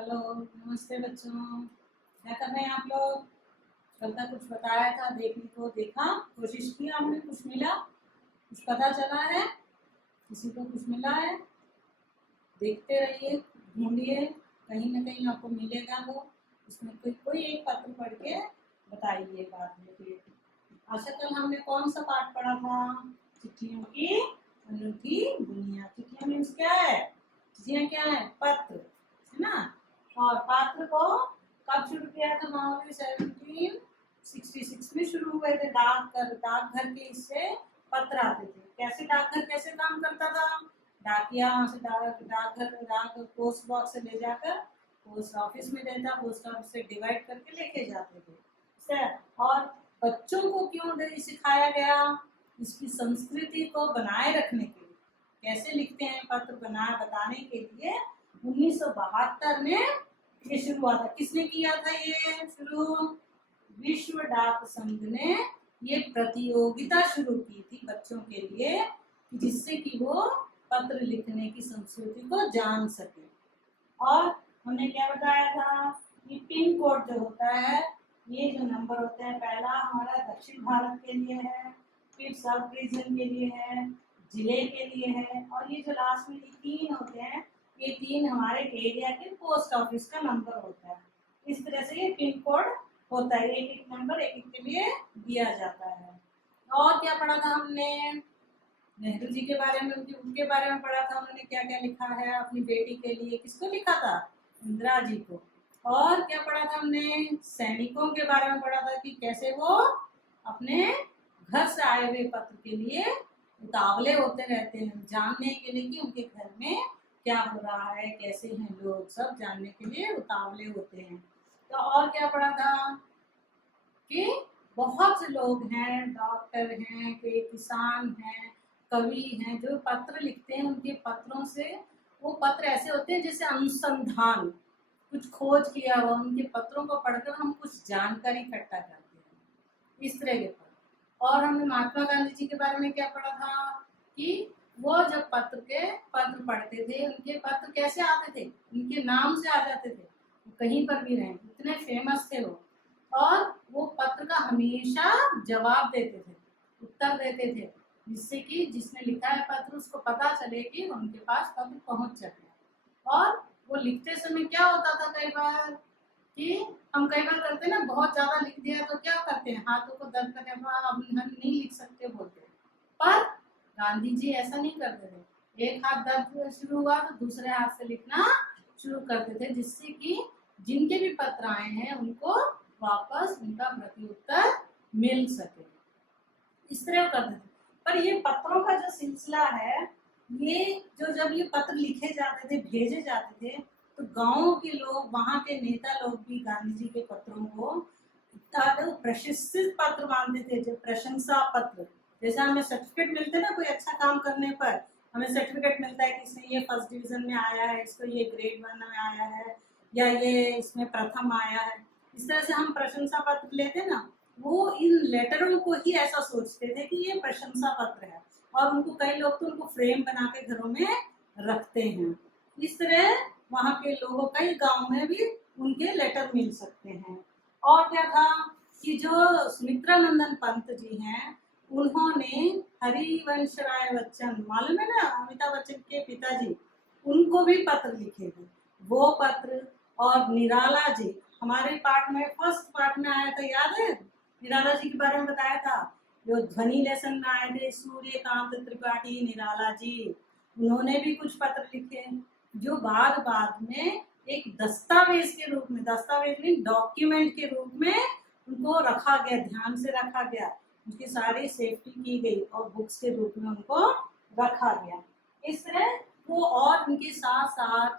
Hello, नमस्ते बच्चों। क्या कर रहे हैं आप लोग? कल तक कुछ बताया था, देखने को देखा, कोशिश की आपने, कुछ मिला, कुछ पता चला है? किसी को कुछ मिला है? देखते रहिए, ढूंढिए, कहीं ना कहीं आपको मिलेगा। वो उसमें कोई कोई एक पत्र पढ़ के बताइए बाद में फिर। अच्छा, कल हमने कौन सा पाठ पढ़ा था? चिट्ठियों की अनूठी दुनिया। चिट्ठियां मीन्स क्या है? चिट्ठियां क्या है? पत्र, है ना। और पात्र को कब शुरू किया था? नॉर्मली 1766 में शुरू हुए थे। डाकघर के इससे पत्र आते थे। कैसे डाकघर कैसे काम करता था? डाकिया वहां से डाक पोस्ट बॉक्स से ले जाकर पोस्ट ऑफिस में देता, पोस्ट ऑफिस से डिवाइड करके लेके जाते थे। और बच्चों को क्यों सिखाया गया? इसकी संस्कृति को बनाए रखने के लिए। कैसे लिखते हैं पत्र बताने के लिए 1972 में ये शुरू हुआ था। किसने किया था ये शुरू? विश्व डाक संघ ने ये प्रतियोगिता शुरू की थी बच्चों के लिए, जिससे कि वो पत्र लिखने की संस्कृति को जान सके। और हमने क्या बताया था कि पिन कोड जो होता है, ये जो नंबर होते हैं, पहला हमारा दक्षिण भारत के लिए है, फिर सब रीजन के लिए है, जिले के लिए है, और ये जो लास्ट में ये तीन होते हैं, ये तीन हमारे एरिया के पोस्ट ऑफिस का नंबर होता है। इस तरह से ये पिन कोड होता है, एक एक नंबर एक एक के लिए दिया जाता है। और क्या पढ़ा था हमने? नेहरू जी के बारे में, उनके बारे में पढ़ा था। उन्होंने क्या क्या लिखा है अपनी बेटी के लिए? किसको लिखा था? इंदिरा जी को। और क्या पढ़ा था हमने? सैनिकों के बारे में पढ़ा था कि कैसे वो अपने घर से आए हुए पत्र के लिए उतावले होते रहते हैं, जानने के लिए कि उनके घर में क्या हो रहा है, कैसे हैं लोग, सब जानने के लिए उतावले होते हैं। तो और क्या पढ़ा था कि बहुत से लोग हैं, डॉक्टर हैं, कोई किसान हैं, कवि हैं, जो पत्र लिखते हैं। उनके पत्रों से, वो पत्र ऐसे होते हैं जैसे अनुसंधान, कुछ खोज किया हुआ। उनके पत्रों को पढ़कर हम कुछ जानकारी इकट्ठा करते हैं, इस तरह के पत्र। और हमने महात्मा गांधी जी के बारे में क्या पढ़ा था कि वो जब पत्र पढ़ते थे, उनके पत्र कैसे आते थे? उनके नाम से आ जाते थे, वो कहीं पर भी रहे, इतने फेमस थे वो। और वो पत्र का हमेशा जवाब देते थे, उत्तर देते थे, जिससे कि जिसने लिखा है पत्र उसको पता चले कि उनके पास पत्र पहुंच सके। और वो लिखते समय क्या होता था कई बार कि हम कई बार करते हैं ना, बहुत ज्यादा लिख दिया तो क्या करते हैं, हाथों को दर्द करके अब हम नहीं लिख सकते बोलते हैं। पर गांधी जी ऐसा नहीं करते थे। एक हाथ दर्द शुरू हुआ तो दूसरे हाथ से लिखना शुरू करते थे, जिससे कि जिनके भी पत्र आए हैं उनको वापस उनका प्रत्युत्तर मिल सके। इस तरह करते थे। पर ये पत्रों का जो सिलसिला है, ये जो जब ये पत्र लिखे जाते थे, भेजे जाते थे, तो गांव के लोग, वहां के नेता लोग भी गांधी जी के पत्रों को प्रशंसित पत्र मानते थे, जो प्रशंसा पत्र। जैसे हमें सर्टिफिकेट मिलते हैं ना, कोई अच्छा काम करने पर हमें सर्टिफिकेट मिलता है कि इसने ये फर्स्ट डिवीजन में आया है, इसको ये ग्रेड 1 में आया है, या ये इसमें प्रथम आया है। इस तरह से हम प्रशंसा पत्र लेते ना, वो इन लेटरों को ही ऐसा सोचते थे कि ये प्रशंसा पत्र है। और उनको कई लोग तो उनको फ्रेम बना के घरों में रखते हैं। इस तरह वहां के लोगों, कई गांव में भी उनके लेटर मिल सकते हैं। और क्या था कि जो सुमित्रानंदन पंत जी हैं, उन्होंने हरिवंश राय बच्चन, मालूम है ना, अमिताभ बच्चन के पिताजी, उनको भी पत्र लिखे थे। वो पत्र, और निराला जी, हमारे पाठ में फर्स्ट पाठ में आया था, याद है? निराला जी के बारे में बताया था, जो ध्वनि लेसन में आए थे, सूर्यकांत त्रिपाठी निराला जी। उन्होंने भी कुछ पत्र लिखे, जो बाद बाद में एक दस्तावेज के रूप में, दस्तावेज नहीं, डॉक्यूमेंट के रूप में उनको रखा गया, ध्यान से रखा गया, उनकी सारी सेफ्टी की गई और बुक्स के रूप में उनको रखा गया। इस तरह वो, और उनके साथ साथ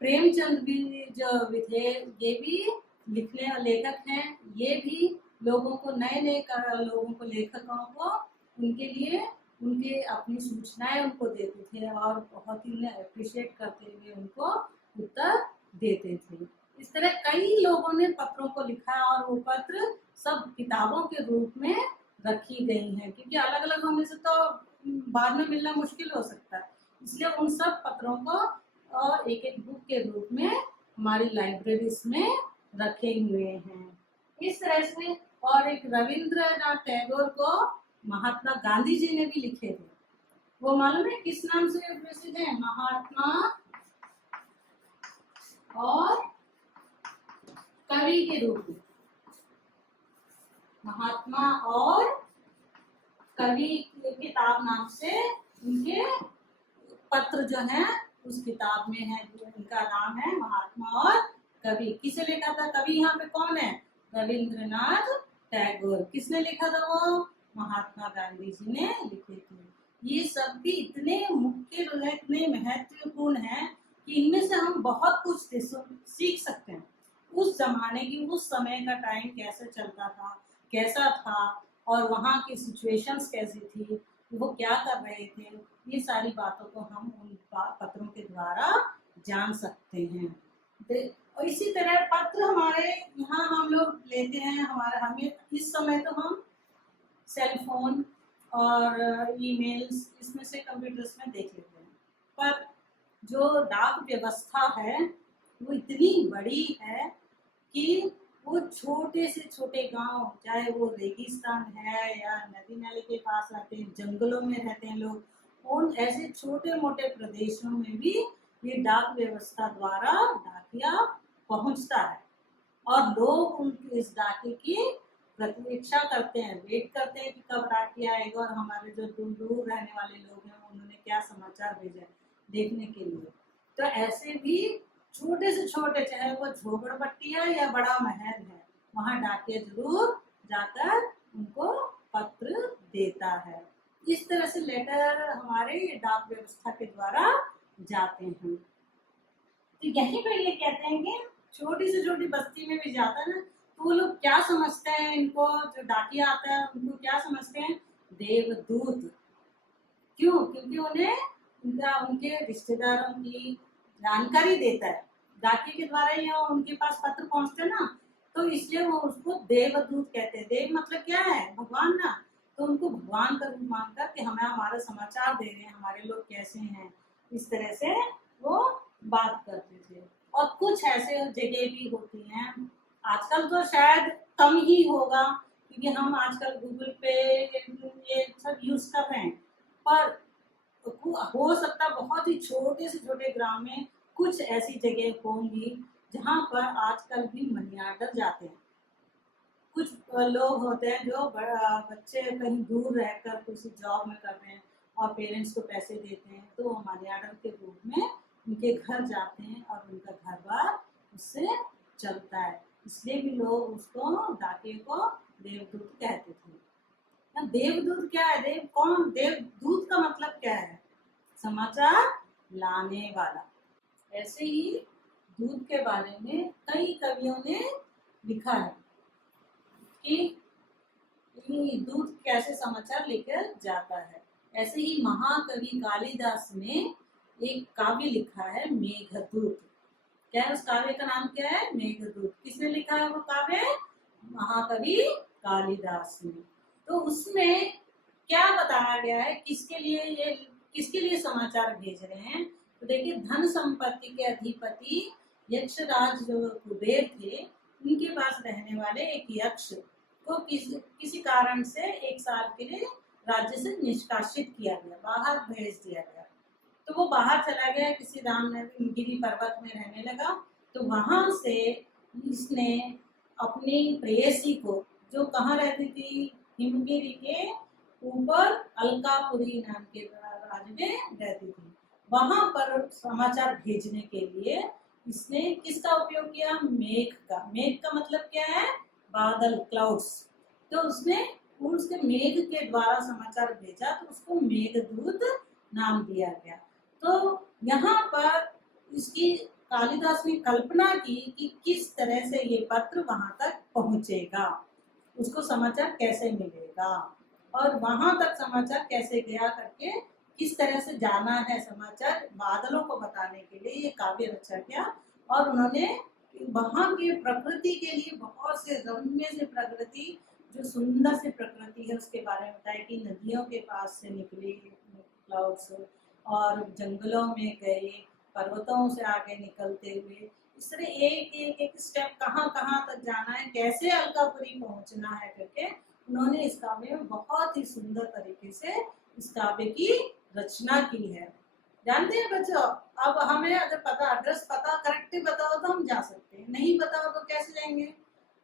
प्रेमचंद भी जो भी थे, ये भी लिखने लेखक हैं। ये भी लोगों को, नए नए लोगों को, लेखकों को, उनके लिए उनके अपनी सूचनाएं उनको देते थे, और बहुत ही उन्हें अप्रिशिएट करते हुए उनको उत्तर देते थे। इस तरह कई लोगों ने पत्रों को लिखा, और वो पत्र सब किताबों के रूप में रखी गई हैं, क्योंकि अलग अलग होने से तो बाद में मिलना मुश्किल हो सकता है। इसलिए उन सब पत्रों को और एक एक बुक के रूप में हमारी लाइब्रेरीज में रखे हुए हैं इस तरह से। और एक रविंद्रनाथ टैगोर को महात्मा गांधी जी ने भी लिखे थे, वो मालूम है किस नाम से प्रसिद्ध है? महात्मा और कवि के रूप में। महात्मा और कवि किताब नाम से उनके पत्र जो है उस किताब में है, उनका नाम है महात्मा और कवि। किसे लिखा था? कवि यहाँ पे कौन है? रविंद्रनाथ टैगोर। किसने लिखा था? वो महात्मा गांधी जी ने लिखे थे। ये सब भी इतने मुख्य जो है, इतने महत्वपूर्ण है कि इनमें से हम बहुत कुछ सीख सकते हैं। उस जमाने की, उस समय का टाइम कैसे चलता था, कैसा था, और वहाँ की सिचुएशंस कैसी थी, वो क्या कर रहे थे, ये सारी बातों को हम उन पत्रों के द्वारा जान सकते हैं। और इसी तरह पत्र हमारे यहाँ हम लोग लेते हैं, हमें इस समय तो हम सेल फोन और ईमेल्स इसमें से कंप्यूटर्स में देख लेते हैं, पर जो डाक व्यवस्था है वो इतनी बड़ी है कि वो छोटे से छोटे गांव, चाहे वो रेगिस्तान है या नदी नाले के पास रहते हैं, जंगलों में रहते हैं लोग, उन ऐसे छोटे मोटे प्रदेशों में भी ये डाक व्यवस्था द्वारा डाकिया पहुंचता है। और लोग उनकी इस डाके की प्रतीक्षा करते हैं, वेट करते हैं कि कब डाकिया आएगा और हमारे जो दूर दूर रहने वाले लोग हैं उन्होंने क्या समाचार भेजा है देखने के लिए। तो ऐसे भी छोटे से छोटे, चाहे वो झोपड़पट्टी है या बड़ा महल है, वहाँ डाकिया जरूर जाकर उनको पत्र देता है। इस तरह से लेटर हमारे डाक व्यवस्था के द्वारा जाते हैं। तो यहीं पर ये कहते हैं कि छोटी से छोटी बस्ती में भी जाता है ना, तो वो लोग क्या समझते हैं, इनको जो डाकिया आता है उनको क्या समझते हैं? देवदूत। क्यों? क्योंकि उन्हें उनके रिश्तेदारों की जानकारी देता है, डाकिये के द्वारा ही उनके पास पत्र पहुंचते ना, तो इसलिए वो उसको देवदूत कहते हैं। देव मतलब क्या है? भगवान ना। तो उनको भगवान का रूप मानकर कि हमें हमारा समाचार दे रहे हैं, हमारे लोग कैसे हैं, इस तरह से वो बात करते थे। और कुछ ऐसे जगह भी होती हैं, आजकल तो शायद कम ही होगा क्योंकि हम आजकल गूगल पे ये सब यूज कर रहे हैं, पर हो सकता बहुत ही छोटे से छोटे ग्राम में कुछ ऐसी जगह होंगी जहाँ पर आजकल भी मनी ऑर्डर जाते हैं। कुछ लोग होते हैं जो बच्चे कहीं दूर रहकर किसी जॉब में कर रहे हैं और पेरेंट्स को पैसे देते हैं, तो वो मनी ऑर्डर के रूप में उनके घर जाते हैं और उनका घर बार उससे चलता है। इसलिए भी लोग उसको, डाकिये को देवदूत कहते थे। देवदूत क्या है? देव कौन? देवदूत का मतलब क्या है? समाचार लाने वाला। ऐसे ही दूत के बारे में कई कवियों ने लिखा है कि दूत कैसे समाचार लेकर जाता है। ऐसे ही महाकवि कालिदास ने एक काव्य लिखा है मेघदूत। क्या है उस काव्य का नाम? क्या है? मेघदूत। किसने लिखा है वो काव्य? महाकवि कालिदास ने। तो उसमें क्या बताया गया है, किसके लिए समाचार भेज रहे हैं? तो देखिए, धन संपत्ति के अधिपति यक्षराज जो कुबेर थे, उनके पास रहने वाले एक यक्ष को किसी कारण से एक साल के लिए राज्य से निष्कासित किया गया, बाहर भेज दिया गया। तो वो बाहर चला गया, किसी रामगिरी पर्वत में रहने लगा। तो वहां से इसने अपनी प्रेयसी को, जो कहाँ रहती थी? हिमगिरी के ऊपर अलकापुरी नाम के राज्य में रहती थी, वहां पर समाचार भेजने के लिए इसने किसका उपयोग किया? मेघ का। मेघ का मतलब क्या है? बादल, क्लाउड्स। तो उसने उसके मेघ के द्वारा समाचार भेजा, तो उसको मेघदूत नाम दिया गया। तो यहाँ पर इसकी कालिदास ने कल्पना की कि किस तरह से ये पत्र वहां तक पहुंचेगा, उसको समाचार कैसे मिलेगा और वहां तक समाचार कैसे गया करके किस तरह से जाना है समाचार, बादलों को बताने के लिए ये काव्य रचा गया। और उन्होंने वहां की प्रकृति के लिए बहुत से रम्य से प्रकृति, जो सुंदर से प्रकृति है उसके बारे में बताया कि नदियों के पास से निकले क्लाउड्स और जंगलों में गए, पर्वतों से आगे निकलते हुए, इस तरह एक स्टेप कहाँ कहाँ तक जाना है, कैसे अलकापुरी पहुंचना है करके उन्होंने इस काव्य में बहुत ही सुंदर तरीके से इस काव्य की रचना की है। जानते हैं बच्चों, अब हमें अगर पता एड्रेस पता करेक्टली बताओ तो हम जा सकते हैं, नहीं बताओ तो कैसे जाएंगे।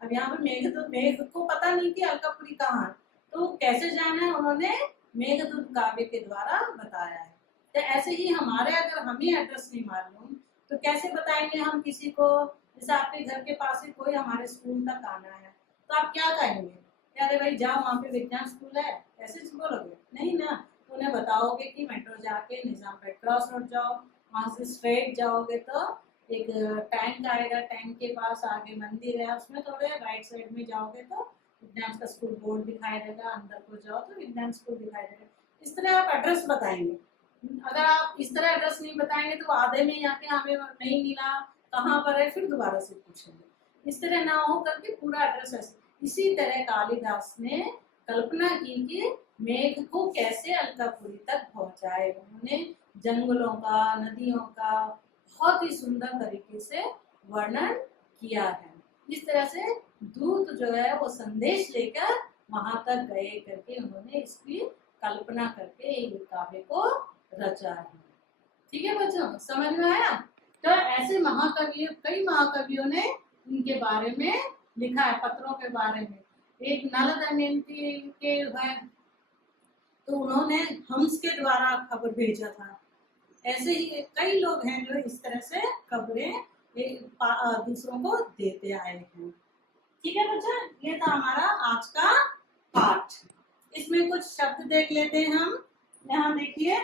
अब यहाँ पे मेघ को पता नहीं कि अलकापुरी कहाँ है, तो कैसे जाना है उन्होंने मेघदूत काव्य के द्वारा बताया है। तो ऐसे ही हमारे अगर हमें एड्रेस नहीं मालूम तो कैसे बताएंगे हम किसी को। जैसे आपके घर के पास ही कोई हमारे स्कूल तक आना है तो आप क्या कहेंगे, अरे भाई जाओ वहाँ पे विज्ञान स्कूल है, ऐसे बोलोगे नहीं ना। तो उन्हें बताओगे कि मेट्रो जाके निजामपेट क्रॉस रोड जाओ, वहां से स्ट्रेट जाओगे तो एक टैंक आएगा, टैंक के पास आगे मंदिर है, उसमें थोड़े राइट साइड में जाओगे तो विज्ञान का स्कूल बोर्ड दिखाई देगा, अंदर को जाओ तो विज्ञान स्कूल दिखाई देगा। इस तरह आप एड्रेस बताएंगे। अगर आप इस तरह एड्रेस नहीं बताएंगे तो आधे में आके हमें नहीं मिला, कहाँ पर है, फिर दोबारा से पूछेंगे। इस तरह ना हो करके पूरा एड्रेस। इसी तरह कालिदास ने कल्पना की कि मेघ को कैसे अलकापुरी तक पहुंचाए। उन्होंने जंगलों का, नदियों का बहुत ही सुंदर तरीके से वर्णन किया है। इस तरह से दूत जो है वो संदेश लेकर वहां तक गए करके उन्होंने इसकी कल्पना करके एक काव्य को रचा है। ठीक है बच्चों, समझ में आया। तो ऐसे महाकवियों, कई महाकवियों ने इनके बारे में लिखा है, पत्रों के बारे में। एक नल दमयंती के है तो उन्होंने हंस के द्वारा खबर भेजा था। ऐसे ही कई लोग हैं जो इस तरह से खबरें दूसरों को देते आए हैं। ठीक है बच्चा, ये था हमारा आज का पाठ। इसमें कुछ शब्द देख लेते हैं हम। यहाँ देखिए,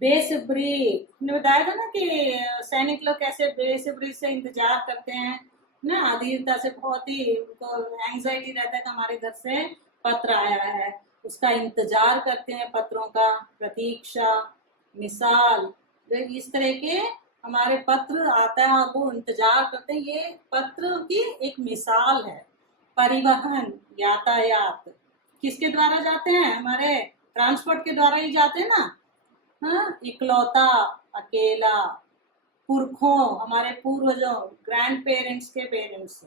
बेसब्री, हमने बताया था ना कि सैनिक लोग कैसे बेसब्री से इंतजार करते हैं ना, अधीरता से, बहुत ही उनको एंजाइटी रहता है कि हमारे घर से पत्र आया है, उसका इंतजार करते हैं, पत्रों का प्रतीक्षा, मिसाल, इस तरह के हमारे पत्र आता है और वो इंतजार करते हैं। ये पत्र की एक मिसाल है। परिवहन, यातायात, किसके द्वारा जाते हैं, हमारे ट्रांसपोर्ट के द्वारा ही जाते हैं ना। हाँ, इकलौता, अकेला, पुरखों, हमारे पूर्वजों, ग्रैंड पेरेंट्स के पेरेंट्स,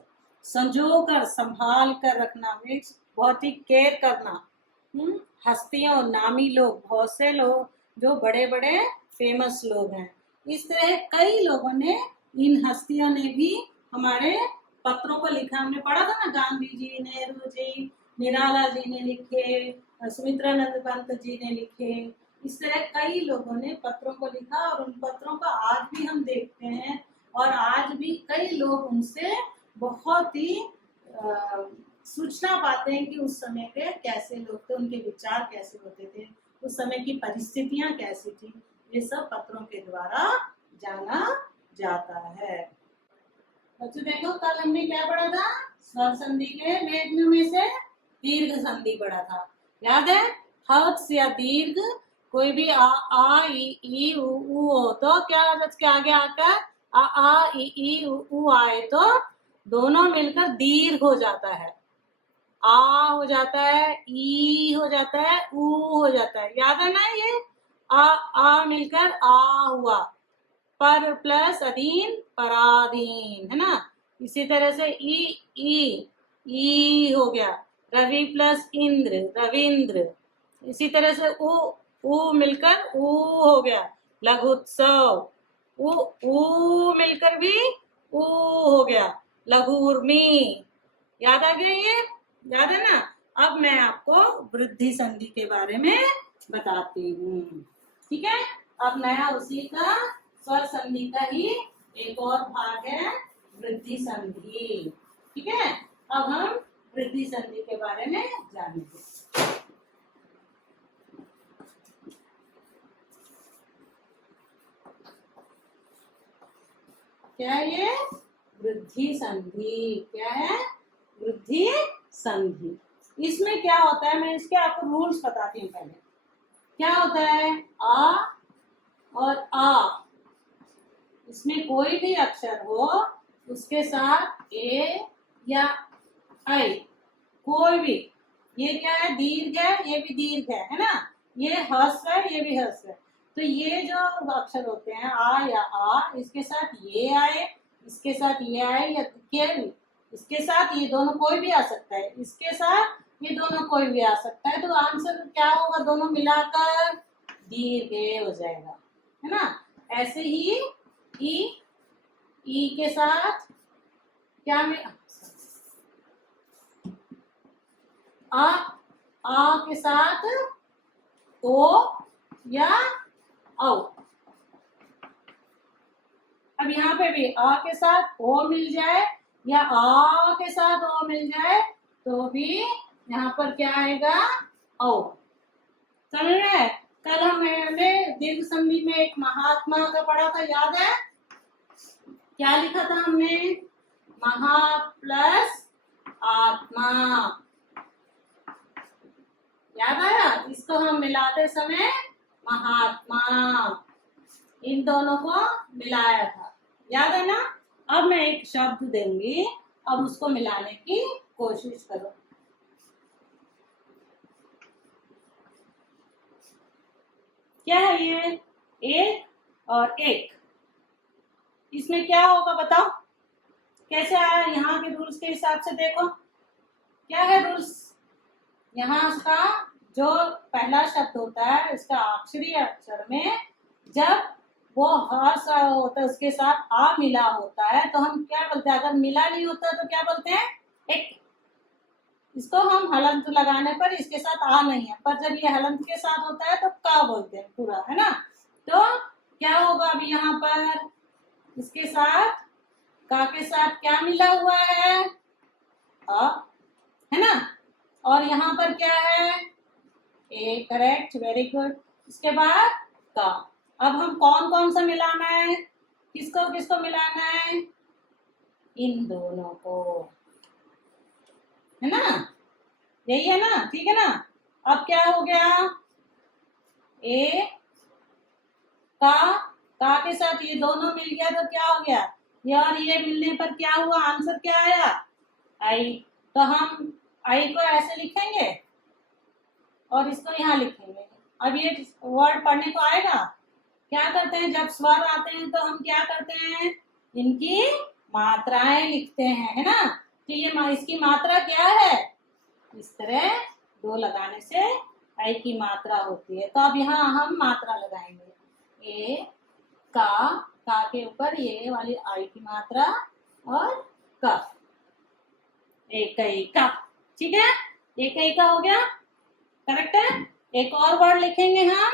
संजो कर, संभाल कर रखना, मीन्स बहुत ही केयर करना। हस्तियों, नामी लोग, बहुत से लोग जो बड़े बड़े फेमस लोग हैं। इस तरह कई लोगों ने, इन हस्तियों ने भी हमारे पत्रों को लिखा। हमने पढ़ा था ना, गांधी जी, नेहरू जी, निराला जी ने लिखे, सुमित्रानंद पंत जी ने लिखे। इस तरह कई लोगों ने पत्रों को लिखा और उन पत्रों को आज भी हम देखते हैं और आज भी कई लोग उनसे बहुत ही सूचना पाते हैं कि उस समय के कैसे लोग थे, उनके विचार कैसे होते थे, उस समय की परिस्थितियां कैसी थी। ये सब पत्रों के द्वारा जाना जाता है। बच्चों देखो, कल हमने क्या पढ़ा था, स्वर संधि के वेद में से दीर्घ संधि पढ़ा था, याद है। हर्ष या दीर्घ, कोई भी आ ई उ हो तो क्या आगे आकर आ ई उ आए तो दोनों मिलकर दीर्घ हो जाता है। आ हो जाता है, ई हो जाता है, ऊ हो जाता है, याद है ना। ये आ मिलकर आ हुआ, पर प्लस अधीन पराधीन, है ना। इसी तरह से ई हो गया, रवि प्लस इंद्र, रविंद्र। इसी तरह से ऊ मिलकर ऊ हो गया, लघुत्सव। ऊ मिलकर भी ऊ हो गया, लघु उर्मी। याद आ गया, ये याद है ना। अब मैं आपको वृद्धि संधि के बारे में बताती हूँ। ठीक है, अब नया उसी का स्वर संधि का ही एक और भाग है, वृद्धि संधि। ठीक है, अब हम वृद्धि संधि के बारे में जानेंगे। क्या है ये, वृद्धि संधि। क्या है, वृद्धि संधि। इसमें क्या होता है, मैं इसके आपको रूल्स बताती हूँ। पहले क्या होता है, आ और आ, इसमें कोई भी अक्षर हो उसके साथ ए या ऐ, कोई भी, ये क्या है, दीर्घ है, ये भी दीर्घ है ना। ये हर्ष है, ये भी हर्ष है। तो ये जो अक्षर होते हैं आ या आ, इसके साथ ये आए, इसके साथ ये आए, या केवल इसके साथ ये दोनों कोई भी आ सकता है, इसके साथ ये दोनों कोई भी आ सकता है, तो आंसर क्या होगा, दोनों मिलाकर दीर्घ हो जाएगा, है ना। ऐसे ही ई के साथ क्या में आ के साथ ओ या औ। अब यहाँ पे भी आ के साथ ओ मिल जाए या आ के साथ ओ मिल जाए तो भी यहाँ पर क्या आएगा, औ। समझ रहे हैं। कल हमने दीर्घ संधि में एक महात्मा का पढ़ा था, याद है, क्या लिखा था हमने, महा प्लस आत्मा, याद आया। इसको हम मिलाते समय महात्मा, इन दोनों को मिलाया था, याद है ना। अब मैं एक शब्द दूंगी, अब उसको मिलाने की कोशिश करो। क्या है ये, एक और एक, इसमें क्या होगा बताओ, कैसे आया, यहाँ के रूल्स के हिसाब से देखो क्या है रूल्स। यहाँ का जो पहला शब्द होता है उसका आखिरी अक्षर में जब वो हर्ष होता है उसके साथ आ मिला होता है तो हम क्या बोलते हैं, अगर मिला नहीं होता तो क्या बोलते हैं, एक। इसको हम हलंत लगाने पर इसके साथ आ नहीं है, पर जब ये हलंत के साथ होता है तो का बोलते हैं पूरा, है ना। तो क्या होगा अभी यहाँ पर, इसके साथ का के साथ क्या मिला हुआ है, आ, है ना। और यहाँ पर क्या है, ए, करेक्ट, वेरी गुड। इसके बाद का। अब हम कौन कौन सा मिलाना है, किसको किसको मिलाना है, इन दोनों को, है ना, यही है ना, ठीक है ना। अब क्या हो गया, ए का के साथ ये दोनों मिल गया तो क्या हो गया, ये और ये मिलने पर क्या हुआ, आंसर क्या आया, आई। तो हम आई को ऐसे लिखेंगे और इसको यहाँ लिखेंगे। अब ये वर्ड पढ़ने को आएगा, क्या करते हैं जब स्वर आते हैं तो हम क्या करते हैं, इनकी मात्राएं लिखते हैं, है ना। तो ये इसकी मात्रा क्या है, इस तरह दो लगाने से आई की मात्रा होती है। तो अब यहाँ हम मात्रा लगाएंगे, ए का के ऊपर ये वाली आई की मात्रा और का, एक का, ठीक है, एक का हो गया, करेक्ट है। एक और वर्ड लिखेंगे हम,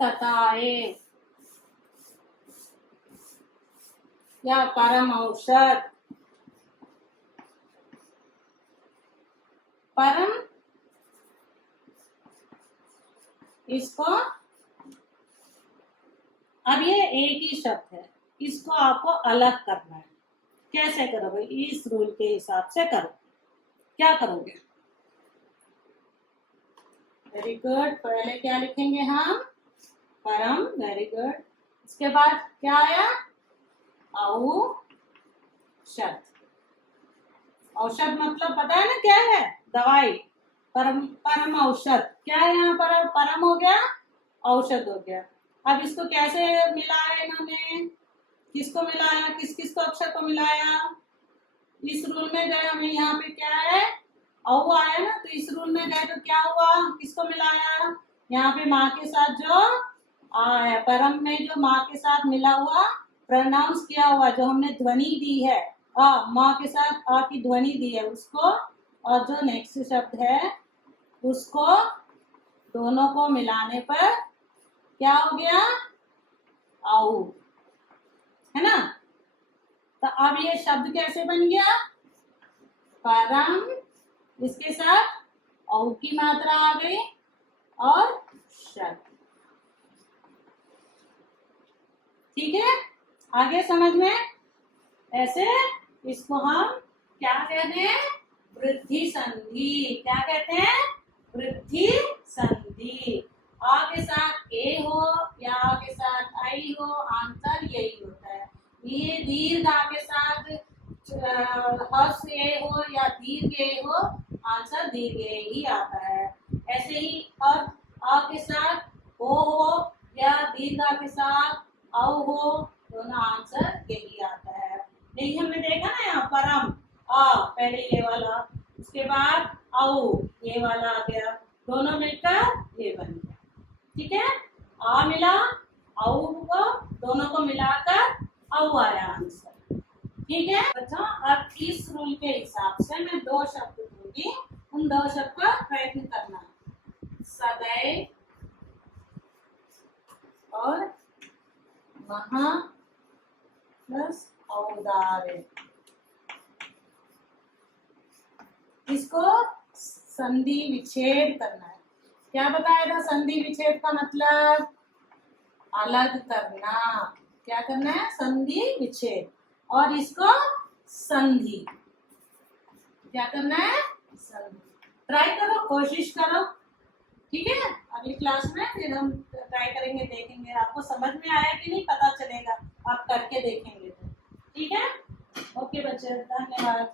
तताए या परम औषध, परम, इसको अब ये एक ही शब्द है, इसको आपको अलग करना है। कैसे करोगे, इस रूल के हिसाब से करो। क्या करोगे, वेरी गुड, पहले क्या लिखेंगे हम, परम, वेरी गुड। इसके बाद क्या आया, औषध, औषध मतलब पता है ना क्या है, दवाई, परम, परम औषध, क्या है यहाँ पर, परम हो गया, औषध हो गया। अब इसको कैसे मिलाया इन्होंने, किसको मिलाया, किस किस को अक्षर को मिलाया, इस रूल में गए, हमें यहाँ पे क्या है, औ आया ना, तो इस रूल में गए तो क्या हुआ, किसको मिलाया, यहाँ पे माँ के साथ जो आ है, परम में जो माँ के साथ मिला हुआ, प्रोनाउंस किया हुआ, जो हमने ध्वनि दी है, माँ के साथ आ की ध्वनि दी है उसको, और जो नेक्स्ट शब्द है उसको, दोनों को मिलाने पर क्या हो गया, औ, है ना। तो अब ये शब्द कैसे बन गया, परम, इसके साथ औ की मात्रा आ गई और शब्द, ठीक है, आगे समझ में। ऐसे इसको हम क्या कहते हैं, वृद्धि संधि, क्या कहते हैं, वृद्धि संधि। आ के साथ ए हो या आ के साथ आई हो, आंसर यही होता है। ये दीर्घ आ के साथ हर्ष ए हो या दीर्घ ए हो, आंसर दीर्घ ए ही आता है। ऐसे ही और आ के साथ ओ हो या दीर्घा के साथ औ हो, दोनों आंसर यही आता है। नहीं हमने देखा ना यहाँ परम आ पहले ये वाला, उसके बाद औ ये वाला आ गया, दोनों मिलकर ये बन गया। ठीक है, आ मिला औ हुआ, दोनों को मिलाकर औ आया आंसर। ठीक है बच्चों, अब इस रूल के हिसाब से मैं दो शब्द दूंगी, उन दो शब्द का प्रयत्न करना। सदैव और महा प्लस औदार्य, इसको संधि विच्छेद करना है। क्या बताया था संधि विच्छेद का मतलब? अलग करना। क्या करना है? संधि विच्छेद। और इसको संधि, क्या करना है? संधि। ट्राई करो, कोशिश करो। ठीक है, अगली क्लास में फिर हम ट्राई करेंगे, देखेंगे आपको समझ में आया कि नहीं, पता चलेगा आप करके देखेंगे तो। ठीक है, ओके बच्चे, धन्यवाद।